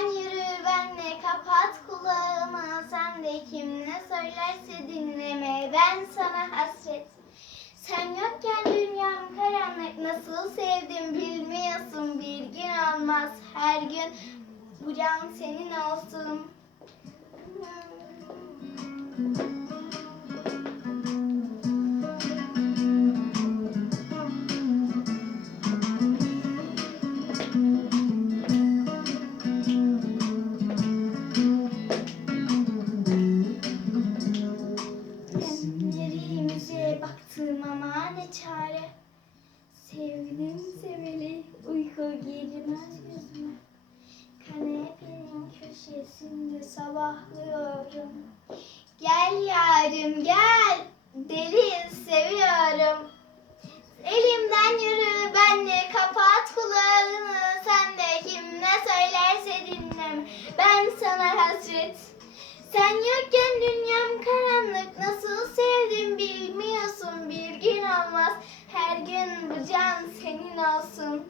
Elimden yürü benle kapat kulağımı. Sen de kim ne söylerse dinleme. Ben sana hasret. Sen yokken dünyam karanlık. Nasıl sevdim bilmiyorsun. Bir gün olmaz. Her gün Bu can senin olsun ne çare. Sevdim seveli uyku girmez gözüme. Kanepenin köşesinde sabahlıyorum. Gel yarim gel. Deli seviyorum. Elimden yürü benle kapat kulağını. Sen de kim ne söylerse dinleme Ben sana hasret. Sen yokken dünyam karanlık gün bu can senin olsun